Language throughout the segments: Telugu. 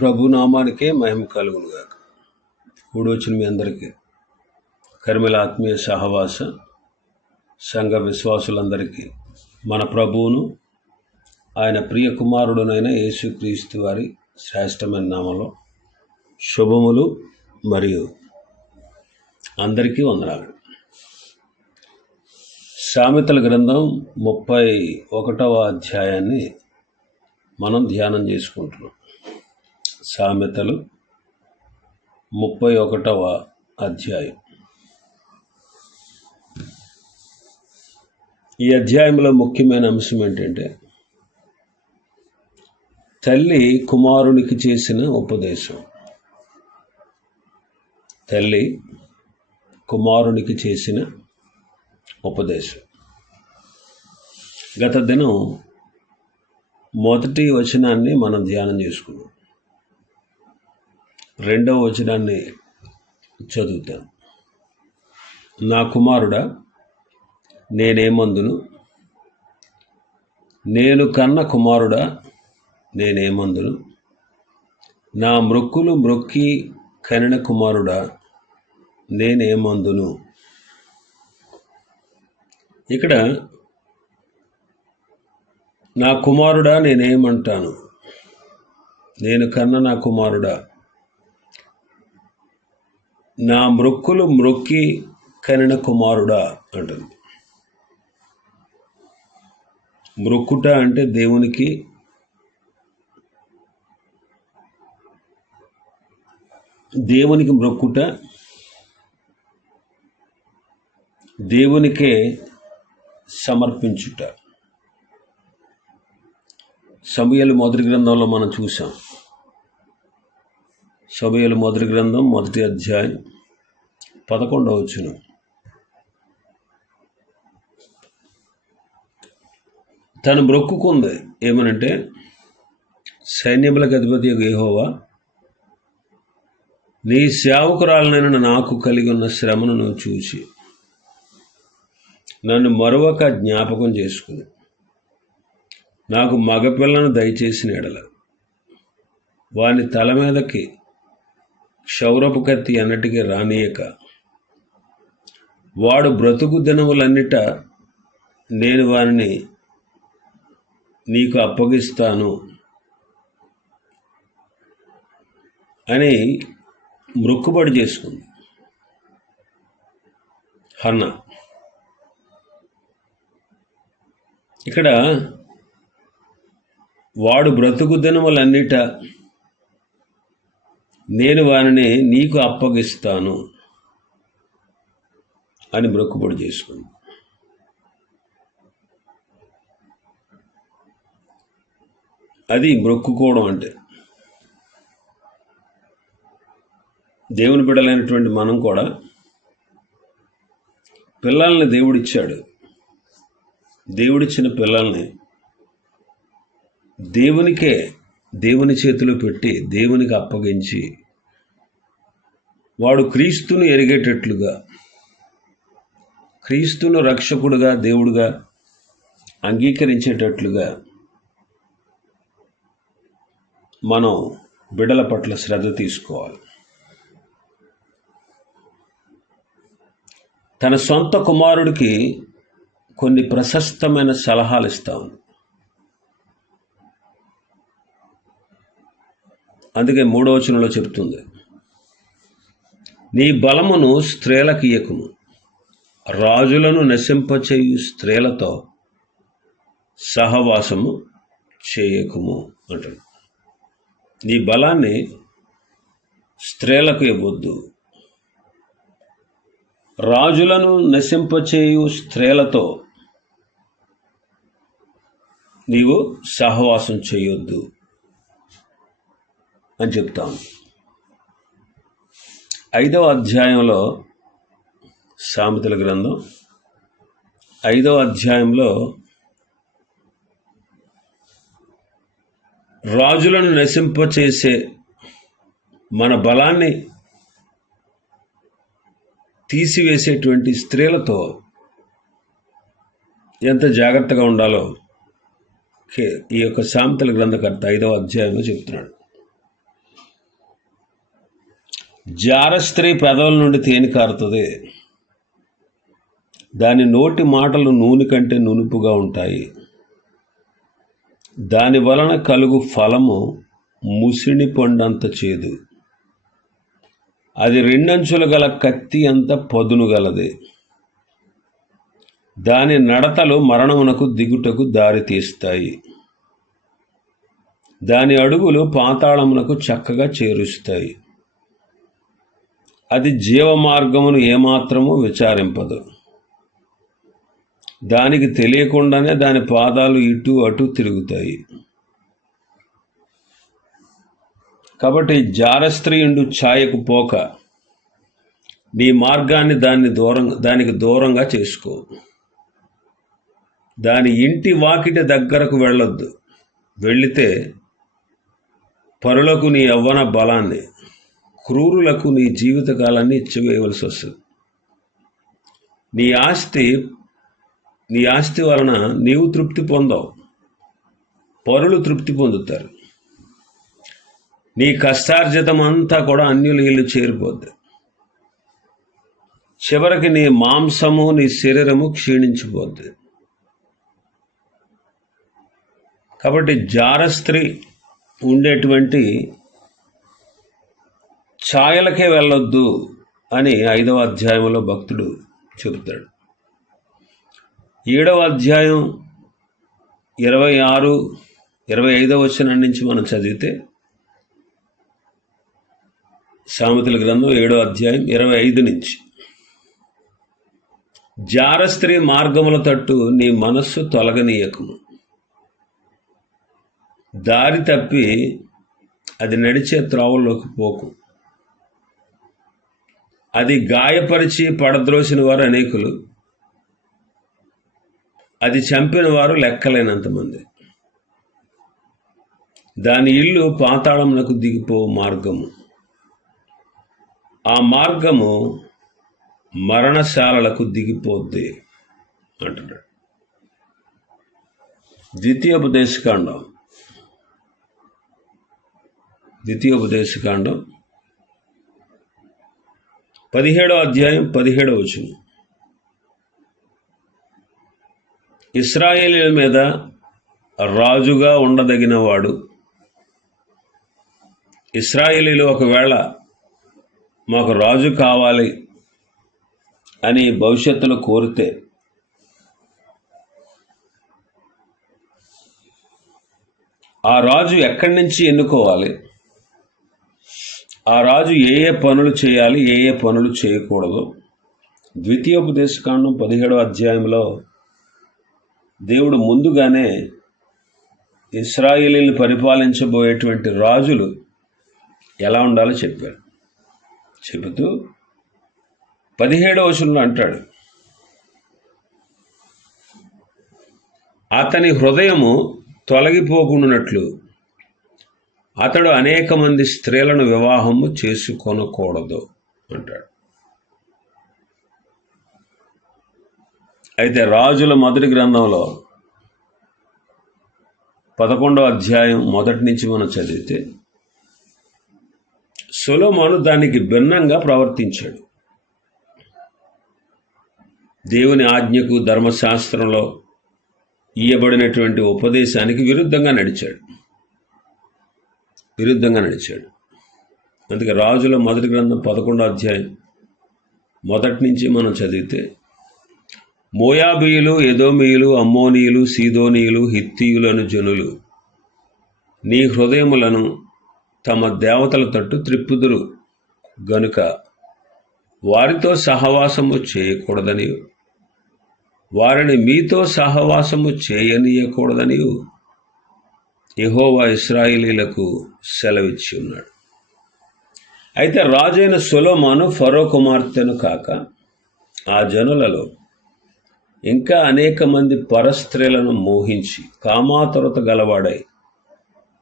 ప్రభు నామానికే మహిమ కలుగునుగాక. కూడొచ్చిన మీ అందరికీ కర్మిల ఆత్మీయ సహవాస సంఘ విశ్వాసులందరికీ మన ప్రభువును ఆయన ప్రియ కుమారుడునైన యేసుక్రీస్తు వారి శ్రేష్టమైన నామలో శుభములు మరియు అందరికీ వందనాలు. సామెతల గ్రంథం ముప్పై ఒకటవ అధ్యాయాన్ని మనం ధ్యానం చేసుకుంటున్నాం. సామెతలు ముప్పై ఒకటవ అధ్యాయం. ఈ అధ్యాయంలో ముఖ్యమైన అంశం ఏంటంటే తల్లి కుమారునికి చేసిన ఉపదేశం. తల్లి కుమారునికి చేసిన ఉపదేశం. గత దినం మొదటి వచనాన్ని మనం ధ్యానం చేసుకున్నాం. రెండవ వచనాన్ని చదువుతాను నా కుమారుడా నేనేమందును? నేను కన్న కుమారుడా నేనేమందును? నా మృక్కులు మృక్కి కనిన కుమారుడా నేనేమందును? ఇక్కడ నా కుమారుడా నేనేమంటాను? నేను కన్న నా కుమారుడా నా మృక్కులు మ్రొక్కి కనిన కుమారుడా అంటుంది. మృక్కుట అంటే దేవునికి దేవునికి మ్రొక్కుట దేవునికే సమర్పించుట. సమయలు మొదటి గ్రంథంలో మనం చూసాం సమయలు మొదటి గ్రంథం మొదటి అధ్యాయం పదకొండవ వచ్చును తను బ్రొక్కుకుంది ఏమనంటే సైన్యములకు అధిపతి యెహోవా నీ సేవకురాలనైన నాకు కలిగి ఉన్న శ్రమను నువ్వు చూసి నన్ను మరొక జ్ఞాపకం చేసుకుని నాకు మగపిల్లను దయచేసిన ఎడల వాని తల మీదకి క్షౌరపు కత్తి అన్నటికి రానియక వాడు బ్రతుకు దినములన్నిట నేను వారిని నీకు అప్పగిస్తాను అని మృక్కుబడి చేసుకుంది. హన్న. ఇక్కడ వాడు బ్రతుకు దినములన్నిట నేను వారిని నీకు అప్పగిస్తాను అని మొక్కుబడి చేసుకుంది. అది మొక్కుకోవడం అంటే దేవుని బిడ్డలైనటువంటి మనం కూడా పిల్లల్ని దేవుడిచ్చాడు. దేవుడిచ్చిన పిల్లల్ని దేవునికే దేవుని చేతిలో పెట్టి దేవునికి అప్పగించి వాడు క్రీస్తును ఎరిగేటట్లుగా క్రీస్తును రక్షకుడుగా దేవుడుగా అంగీకరించేటట్లుగా మనం బిడల పట్ల శ్రద్ధ తీసుకోవాలి. తన సొంత కుమారుడికి కొన్ని ప్రశస్తమైన సలహాలు ఇస్తాను అందుకే మూడవచనంలో చెప్తుంది. నీ బలమును స్త్రీలకు ఇయ్యకుము. రాజులను నశింపచేయు స్త్రీలతో సహవాసము చేయకుము అంటాడు. నీ బలాన్ని స్త్రీలకు ఇవ్వద్దు. రాజులను నశింపచేయు స్త్రీలతో నీవు సహవాసం చేయొద్దు. అని చెప్తాను ఐదవ అధ్యాయంలో సామెతల గ్రంథం. ఐదవ అధ్యాయంలో రాజులను నశింపచేసే మన బలాన్ని తీసివేసేటువంటి స్త్రీలతో ఎంత జాగ్రత్తగా ఉండాలో కే- ఈ యొక్క సామెతల గ్రంథకర్త ఐదవ అధ్యాయంలో చెప్తున్నాడు. జారస్త్రీ పెదవుల నుండి తేనె కారుతుంది. దాని నోటి మాటలు నూనె కంటే నునుపుగా ఉంటాయి. దాని వలన కలుగు ఫలము ముసిని పండంత చేదు. అది రెండంచులు గల కత్తి అంత పదును గలది. దాని నడతలు మరణమునకు దిగుటకు దారి తీస్తాయి. దాని అడుగులు పాతాళమునకు చక్కగా చేరుస్తాయి. అది జీవ మార్గమును ఏమాత్రము విచారింపదు. దానికి తెలియకుండానే దాని పాదాలు ఇటు అటు తిరుగుతాయి. కాబట్టి జారస్త్రీయుండు ఛాయకు పోక నీ మార్గాన్ని దాన్ని దూరం దానికి దూరంగా చేసుకో. దాని ఇంటి వాకిటి దగ్గరకు వెళ్ళొద్దు. వెళితే పరులకు నీ యవ్వన బలాన్ని క్రూరులకు నీ జీవితకాలాన్ని ఇచ్చివేయవలసి వస్తుంది. నీ ఆస్తి నీ ఆస్తి వలన నీవు తృప్తి పొందవు. పరులు తృప్తి పొందుతారు. నీ కష్టార్జితం అంతా కూడా అన్యులు ఇల్లు చేరిపోద్ది. చివరికి నీ మాంసము నీ శరీరము క్షీణించిపోద్ది. కాబట్టి జారస్త్రి ఉండేటువంటి ఛాయలకే వెళ్ళొద్దు అని ఐదవ అధ్యాయంలో భక్తుడు చెబుతాడు. ఏడవ అధ్యాయం ఇరవై ఆరు ఇరవై ఐదవ వచనం నుంచి మనం చదివితే సామెతల గ్రంథం ఏడో అధ్యాయం ఇరవై ఐదు నుంచి. జారస్త్రీ మార్గముల తట్టు నీ మనస్సు తొలగనీయకము. దారి తప్పి అది నడిచే త్రోవల్లోకి పోకు. అది గాయపరిచి పడద్రోసిన వారు అనేకులు. అది చంపిన వారు లెక్కలేనంతమంది దాని ఇల్లు పాతాళమునకు దిగిపో మార్గము. ఆ మార్గము మరణశాలలకు దిగిపోద్ది అంటున్నాడు. ద్వితీయోపదేశకాండం ద్వితీయోపదేశకాండం పదిహేడో అధ్యాయం పదిహేడో వచనం. ఇస్రాయేలీల మీద రాజుగా ఉండదగిన వాడు ఇస్రాయేలీలు ఒకవేళ మాకు రాజు కావాలి అని భవిష్యత్తులో కోరితే ఆ రాజు ఎక్కడి నుంచి ఎన్నుకోవాలి? ఆ రాజు ఏ ఏ పనులు చేయాలి ఏ ఏ పనులు చేయకూడదు. ద్వితీయోపదేశకాండం పదిహేడవ అధ్యాయంలో దేవుడు ముందుగానే ఇస్రాయిలీని పరిపాలించబోయేటువంటి రాజులు ఎలా ఉండాలో చెప్పాడు. చెబుతూ పదిహేడవ వచనంలో అంటాడు అతని హృదయము తొలగిపోకుండానట్లు అతడు అనేక మంది స్త్రీలను వివాహము చేసుకొనకూడదు అంటాడు. అయితే రాజుల మొదటి గ్రంథంలో పదకొండవ అధ్యాయం మొదటి నుంచి మనం చదివితే సొలోమోను దానికి భిన్నంగా ప్రవర్తించాడు. దేవుని ఆజ్ఞకు ధర్మశాస్త్రంలో ఇయ్యబడినటువంటి ఉపదేశానికి విరుద్ధంగా నడిచాడు. విరుద్ధంగా నడిచాడు. అందుకే రాజుల మొదటి గ్రంథం పదకొండో అధ్యాయం మొదటి నుంచి మనం చదివితే మోయాబీయులు ఎదోమీయులు అమ్మోనీయులు సీదోనీయులు హిత్తీయులను జనులు నీ హృదయములను తమ దేవతల తట్టు త్రిప్పుదురు. గనుక వారితో సహవాసము చేయకూడదని వారిని మీతో సహవాసము చేయనీయకూడదని యహోవా ఇస్రాయిలీలకు సెలవిచ్చి ఉన్నాడు. అయితే రాజైన సొలోమాను ఫరో కుమార్తెను కాక ఆ జనులలో ఇంకా అనేక మంది పరస్త్రీలను మోహించి కామాతురత గలవాడై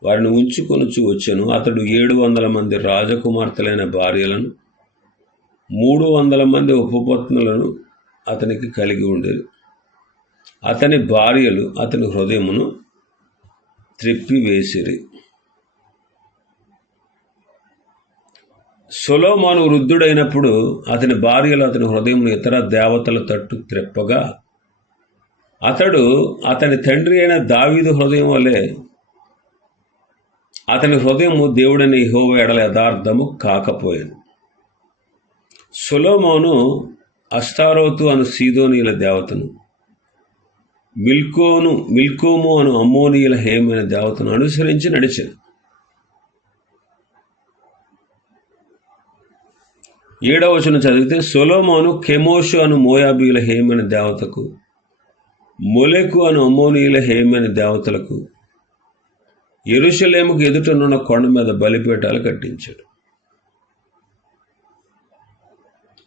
వారిని ఉంచుకొనుచు వచ్చాను. అతడు ఏడు వందల మంది రాజకుమార్తెలైన భార్యలను మూడు వందల మంది ఉపపత్నులను అతనికి కలిగి ఉండేది అతని భార్యలు అతని హృదయమును త్రిప్పివేసిరి సొలోమాను వృద్ధుడైనప్పుడు అతని భార్యలు అతని హృదయం ఇతర దేవతల తట్టు త్రెప్పగా అతడు అతని తండ్రి అయిన దావీదు హృదయం వలె అతని హృదయము దేవుడని హోవ ఎడల యథార్థము కాకపోయేది సొలోమోను అస్తారోతు అను సీదోనీల దేవతను మిల్కోను మిల్కోము అను అమ్మోనియల హేమైన దేవతను అనుసరించి నడిచాను. ఏడవ వచనం చదివితే సొలోమోను కెమోషు అను మోయాబీల హేమైన దేవతకు మొలెకు అను అమ్మోనీయుల హేమైన దేవతలకు ఎరుషలేముకు ఎదుటనున్న కొండ మీద బలిపీఠాలు కట్టించాడు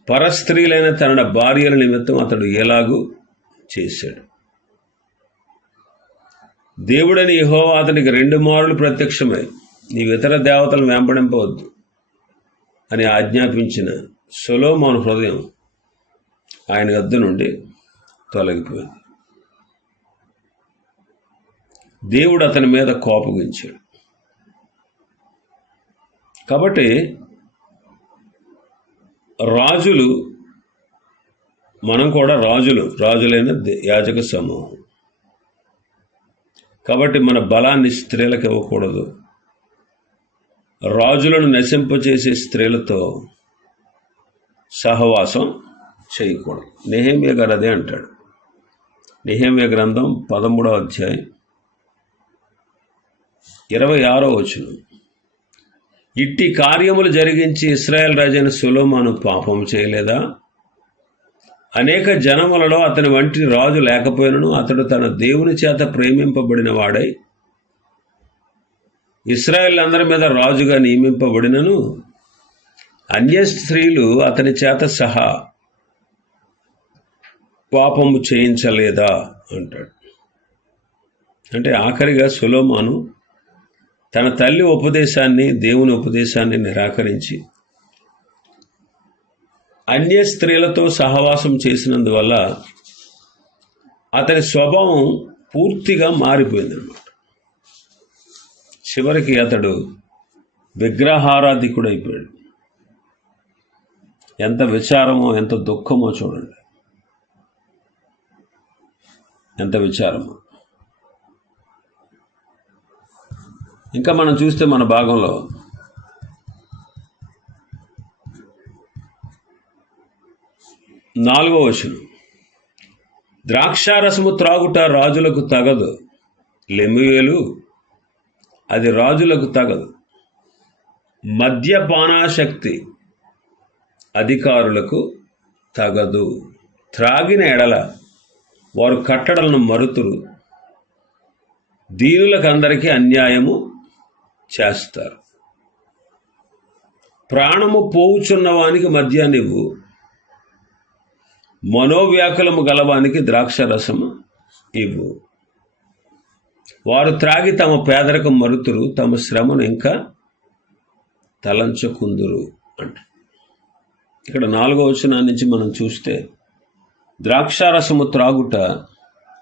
పరస్త్రీలైన తన భార్యల నిమిత్తం అతడు ఎలాగూ చేశాడు. దేవుడని యహోవా అతనికి రెండు మార్లు ప్రత్యక్షమై నీవు ఇతర దేవతలను వెంపడింపవద్దు అని ఆజ్ఞాపించిన సొలోమోను హృదయం ఆయన వద్ద నుండి తొలగిపోయింది. దేవుడు అతని మీద కోపగించాడు. కాబట్టి రాజులు మనం కూడా రాజులు రాజులైన యాజక సమూహం. కాబట్టి మన బలాన్ని స్త్రీలకు ఇవ్వకూడదు. రాజులను నశింపచేసే స్త్రీలతో సహవాసం చేయకూడదు. నెహేమియా గారు అదే అంటాడు. నెహేమియా గ్రంథం పదమూడవ అధ్యాయం ఇరవై ఆరో వచనం. ఇట్టి కార్యములు జరిగించి ఇస్రాయల్ రాజైన సులోమాను పాపం చేయలేదా? అనేక జనములలో అతని వంటి రాజు లేకపోయినను అతడు తన దేవుని చేత ప్రేమింపబడిన వాడై ఇస్రాయల్ అందరి మీద రాజుగా నియమింపబడినను. అన్య స్త్రీలు అతని చేత సహా పాపము చేయించలేదా అంటాడు. అంటే ఆఖరిగా సులోమాను తన తల్లి ఉపదేశాన్ని దేవుని ఉపదేశాన్ని నిరాకరించి అన్య స్త్రీలతో సహవాసం చేసినందువల్ల అతని స్వభావం పూర్తిగా మారిపోయిందనమాట చివరికి అతడు విగ్రహారాధికుడు అయిపోయాడు ఎంత విచారమో ఎంత దుఃఖమో చూడండి. ఎంత విచారమో. ఇంకా మనం చూస్తే మన భాగంలో నాలుగో వచనం. ద్రాక్షారసము త్రాగుట రాజులకు తగదు. లెమ్మివేలు అది రాజులకు తగదు. మద్యపానాశక్తి అధికారులకు తగదు. త్రాగిన ఎడల వారు కట్టడలను మరుతురు. దీనులకు అందరికీ అన్యాయము చేస్తారు. ప్రాణము పోవుచున్నవానికి మద్యాన్నివ్వు. మనోవ్యాకులము గలవానికి ద్రాక్షరసము ఇవ్వు. వారు త్రాగి తమ పేదరికం మరుతురు తమ శ్రమను ఇంకా తలంచుకుందురు అంట. ఇక్కడ నాలుగో వచనం నుంచి మనం చూస్తే ద్రాక్షారసము త్రాగుట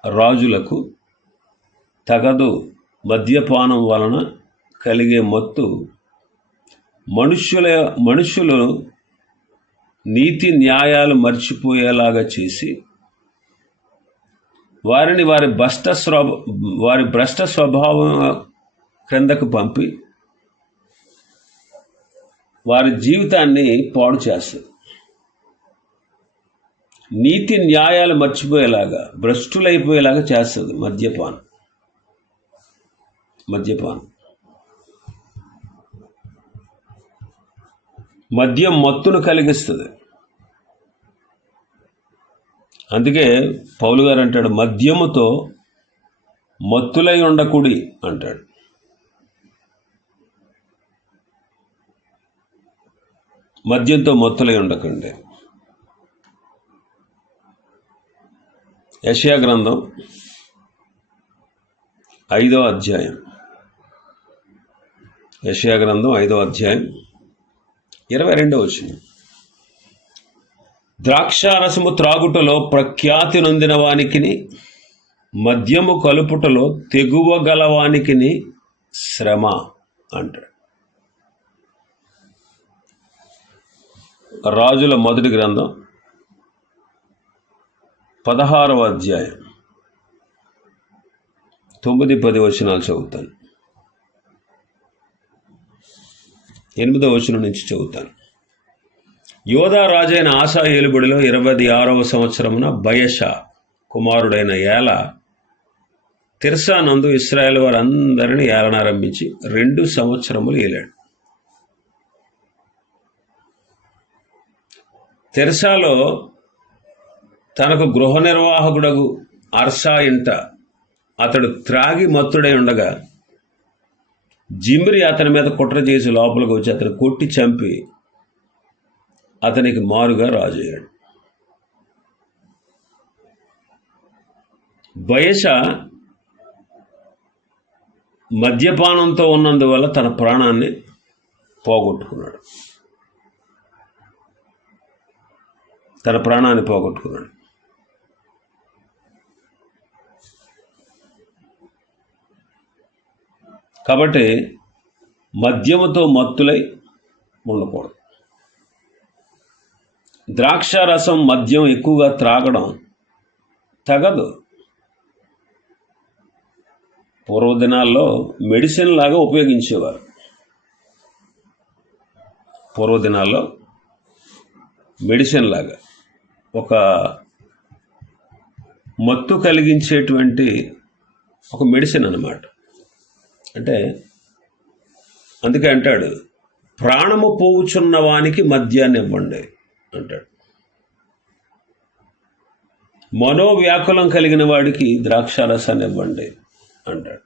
రాజులకు తగదు మద్యపానం వలన కలిగే మత్తు. మనుష్యుల మనుషులు నీతి న్యాయాలు మర్చిపోయేలాగా చేసి వారిని వారి భ్రష్ట స్వభ వారి భ్రష్ట స్వభావం క్రిందకు పంపి వారి జీవితాన్ని పాడు చేస్తుంది నీతి న్యాయాలు మర్చిపోయేలాగా భ్రష్టులైపోయేలాగా చేస్తుంది మద్యపానం. మద్యపానం. మద్యం మత్తును కలిగిస్తుంది. అందుకే పౌలు గారు అంటాడు మద్యముతో మత్తులై ఉండకుడి అంటాడు. మద్యంతో మత్తులై ఉండకండి. యషయా గ్రంథం ఐదో అధ్యాయం. యషయా గ్రంథం ఐదో అధ్యాయం ఇరవై రెండవ వచ్చింది ద్రాక్షారసము త్రాగుటలో ప్రఖ్యాతి నొందిన వానికిని మద్యము కలుపుటలో తెగువగలవానికిని శ్రమ అంటాడు. రాజుల మొదటి గ్రంథం పదహారవ అధ్యాయం. తొమ్మిది పది వచనాలు చదువుతాను. ఎనిమిదవ వచనం నుంచి చదువుతాను. యోధా రాజైన ఆశా ఏలుబడిలో ఇరవై ఆరవ సంవత్సరమున బయష కుమారుడైన ఏల తిర్సానందు ఇస్రాయేల్ వారందరినీ ఏలనారంభించి రెండు సంవత్సరములు ఏలాడు. తెరసాలో తనకు గృహ నిర్వాహకుడగు అర్సా ఇంట అతడు త్రాగి మత్తుడై ఉండగా జిమ్రి అతని మీద కుట్ర చేసి లోపలికి వచ్చి అతను కొట్టి చంపి అతనికి మారుగా రాజయ్యాడు. బయస మద్యపానంతో ఉన్నందువల్ల తన ప్రాణాన్ని పోగొట్టుకున్నాడు. తన ప్రాణాన్ని పోగొట్టుకున్నాడు. కాబట్టి మద్యముతో మత్తులై ఉండకూడదు. ద్రాక్ష రసం మద్యం ఎక్కువగా త్రాగడం తగదు. పూర్వదినాల్లో మెడిసిన్ లాగా ఉపయోగించేవారు. పూర్వదినాల్లో మెడిసిన్ లాగా ఒక మత్తు కలిగించేటువంటి ఒక మెడిసిన్ అన్నమాట. అంటే అందుకే అంటాడు ప్రాణము పోవుచున్న వానికి మద్యాన్ని ఇవ్వండి అంటాడు మనోవ్యాకులం కలిగిన వాడికి ద్రాక్షారసాన్ని ఇవ్వండి అంటాడు.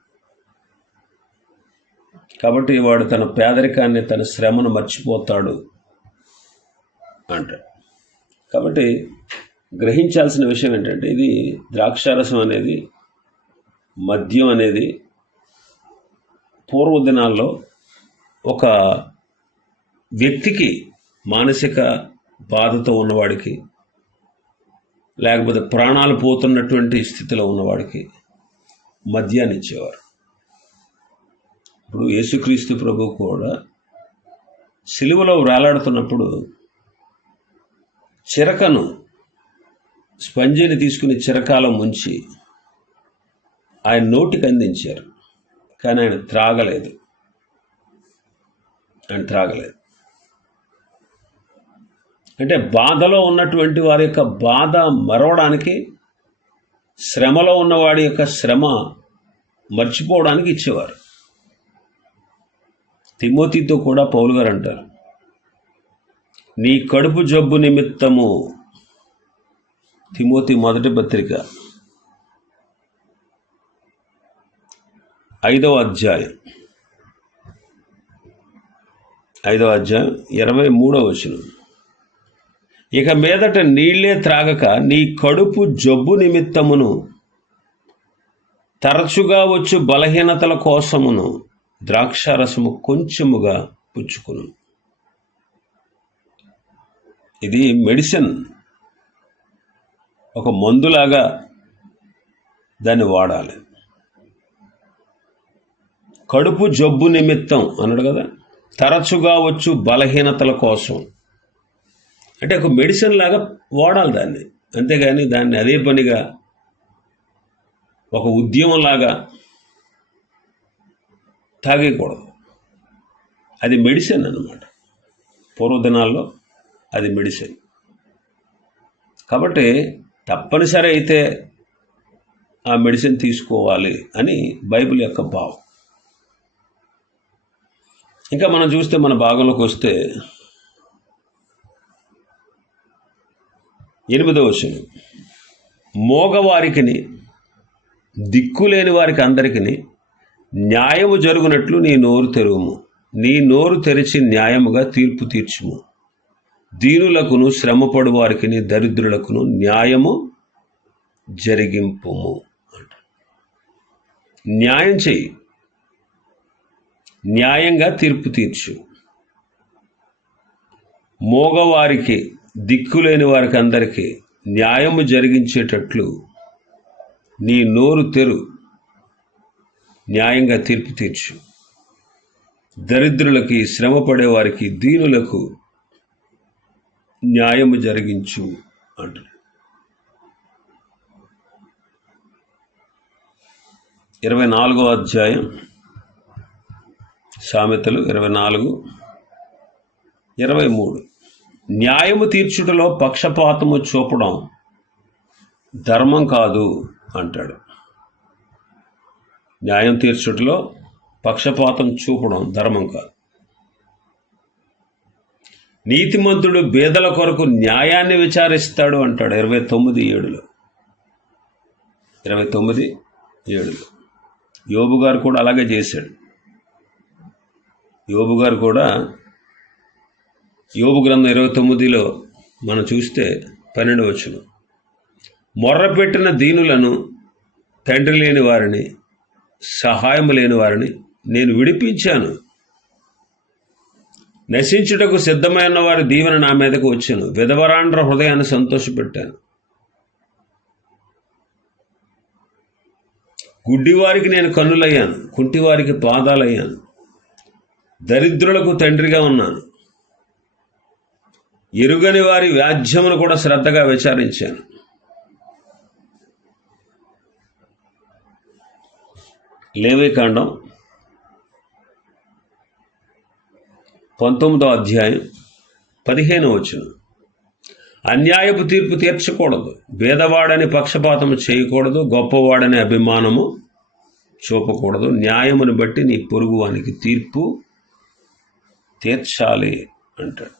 కాబట్టి వాడు తన పేదరికాన్ని తన శ్రమను మర్చిపోతాడు అంటాడు. కాబట్టి గ్రహించాల్సిన విషయం ఏంటంటే ఇది ద్రాక్షారసం అనేది మద్యం అనేది పూర్వ దినాల్లో ఒక వ్యక్తికి మానసిక బాధతో ఉన్నవాడికి లేకపోతే ప్రాణాలు పోతున్నటువంటి స్థితిలో ఉన్నవాడికి మద్యాన్ని ఇచ్చేవారు. ఇప్పుడు యేసుక్రీస్తు ప్రభు కూడా సిలువలో వేలాడుతున్నప్పుడు చిరకను స్పంజిని తీసుకుని చిరకాలం ముంచి ఆయన నోటికి అందించారు. కానీ ఆయన త్రాగలేదు. ఆయన త్రాగలేదు. అంటే బాధలో ఉన్నటువంటి వారి యొక్క బాధ మరవడానికి శ్రమలో ఉన్నవాడి యొక్క శ్రమ మర్చిపోవడానికి ఇచ్చేవారు. తిమోతితో కూడా పౌలు గారు అంటారు నీ కడుపు జబ్బు నిమిత్తము. తిమోతి మొదటి పత్రిక ఐదవ అధ్యాయం. ఐదవ అధ్యాయం ఇరవై మూడవ వచనం. ఇక మీదట నీళ్ళే త్రాగక నీ కడుపు జబ్బు నిమిత్తమును తరచుగా వచ్చు బలహీనతల కోసమును ద్రాక్షారసము కొంచెముగా పుచ్చుకును. ఇది మెడిసిన్. ఒక మందులాగా దాన్ని వాడాలి. కడుపు జబ్బు నిమిత్తం అన్నాడు కదా? తరచుగా వచ్చు బలహీనతల కోసం. అంటే ఒక మెడిసిన్ లాగా వాడాలి దాన్ని. అంతేగాని దాన్ని అదే పనిగా ఒక ఉద్యమం లాగా తాగేయకూడదు. అది మెడిసిన్ అన్నమాట. పూర్వదినాల్లో అది మెడిసిన్ కాబట్టి తప్పనిసరి అయితే ఆ మెడిసిన్ తీసుకోవాలి అని బైబిల్ యొక్క భావం. ఇంకా మనం చూస్తే మన భాగంలోకి వస్తే ఎనిమిదవ వచనం. మోగవారికిని దిక్కులేని వారికి అందరికీ న్యాయము జరుగునట్లు నీ నోరు తెరువుము. నీ నోరు తెరిచి న్యాయముగా తీర్పు తీర్చుము. దీనులకును శ్రమపడు వారికి దరిద్రులకును న్యాయము జరిగింపుము. అంట న్యాయం చెయ్యి. న్యాయంగా తీర్పు తీర్చు. మోగవారికి దిక్కులేని వారికి అందరికీ న్యాయము జరిగించేటట్లు నీ నోరు తెరు. న్యాయంగా తీర్పు తీర్చు. దరిద్రులకి శ్రమపడే వారికి దీనులకు న్యాయము జరిగించు అంటు ఇరవై నాలుగో అధ్యాయం సామెతలు ఇరవై నాలుగు ఇరవై మూడు. న్యాయము తీర్చుటలో పక్షపాతము చూపడం ధర్మం కాదు అంటాడు. న్యాయం తీర్చుటలో పక్షపాతం చూపడం ధర్మం కాదు. నీతిమంతుడు బేదల కొరకు న్యాయాన్ని విచారిస్తాడు అంటాడు ఇరవై తొమ్మిది ఏడులో. ఇరవై తొమ్మిది ఏడులో. యోబు గారు కూడా అలాగే చేశాడు. యోబు గారు కూడా యోగు గ్రంథం ఇరవై తొమ్మిదిలో మనం చూస్తే పన్నెండు వచ్చును మొర్రపెట్టిన దీనులను తండ్రి లేని వారిని సహాయం లేని వారిని నేను విడిపించాను. నశించుటకు సిద్ధమైన వారి దీవెన నా మీదకు వచ్చాను. విధవరాండ్ర హృదయాన్ని సంతోషపెట్టాను. గుడ్డివారికి నేను కన్నులయ్యాను. కుంటివారికి పాదాలయ్యాను. దరిద్రులకు తండ్రిగా ఉన్నాను. ఎరుగని వారి వ్యాజ్యమును కూడా శ్రద్ధగా విచారించాను. లేవికాండం పంతొమ్మిదో అధ్యాయం పదిహేను వచ్చిన అన్యాయపు తీర్పు తీర్చకూడదు. భేదవాడని పక్షపాతము చేయకూడదు. గొప్పవాడని అభిమానము చూపకూడదు. న్యాయమును బట్టి నీ పొరుగువానికి తీర్పు తీర్చాలి అంటాడు.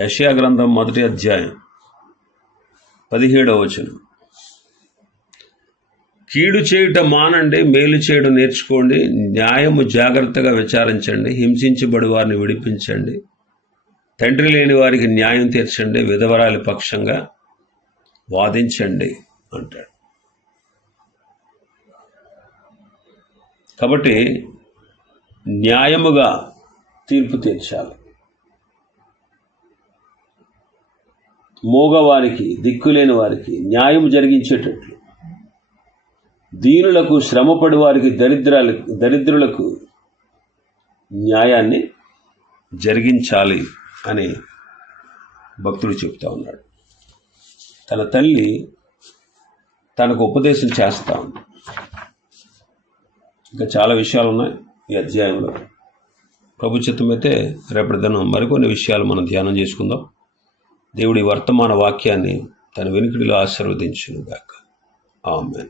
యషయా గ్రంథం మొదటి అధ్యాయం. పదిహేడవ వచనం. కీడు చేయుట మానండి మేలు చేయడం నేర్చుకోండి న్యాయము జాగ్రత్తగా విచారించండి హింసించబడి వారిని విడిపించండి తండ్రి లేని వారికి న్యాయం తీర్చండి విధవరాలి పక్షంగా వాదించండి అంటాడు. కాబట్టి న్యాయముగా తీర్పు తీర్చాలి. మోగవారికి దిక్కులేని వారికి న్యాయం జరిగించేటట్లు. దీనులకు శ్రమపడి వారికి దరిద్రాలకు దరిద్రులకు న్యాయాన్ని జరిగించాలి అని భక్తుడు చెప్తా ఉన్నాడు. తన తల్లి తనకు ఉపదేశం చేస్తా ఉంది. ఇంకా చాలా విషయాలు ఉన్నాయి ఈ అధ్యాయంలో. ప్రభుత్వమైతే రేపటి దినం మరికొన్ని విషయాలు మనం ధ్యానం చేసుకుందాం. దేవుడి వర్తమాన వాక్యాన్ని తన వెనుకడిలో ఆశీర్వదించునుగాక. ఆమెన్.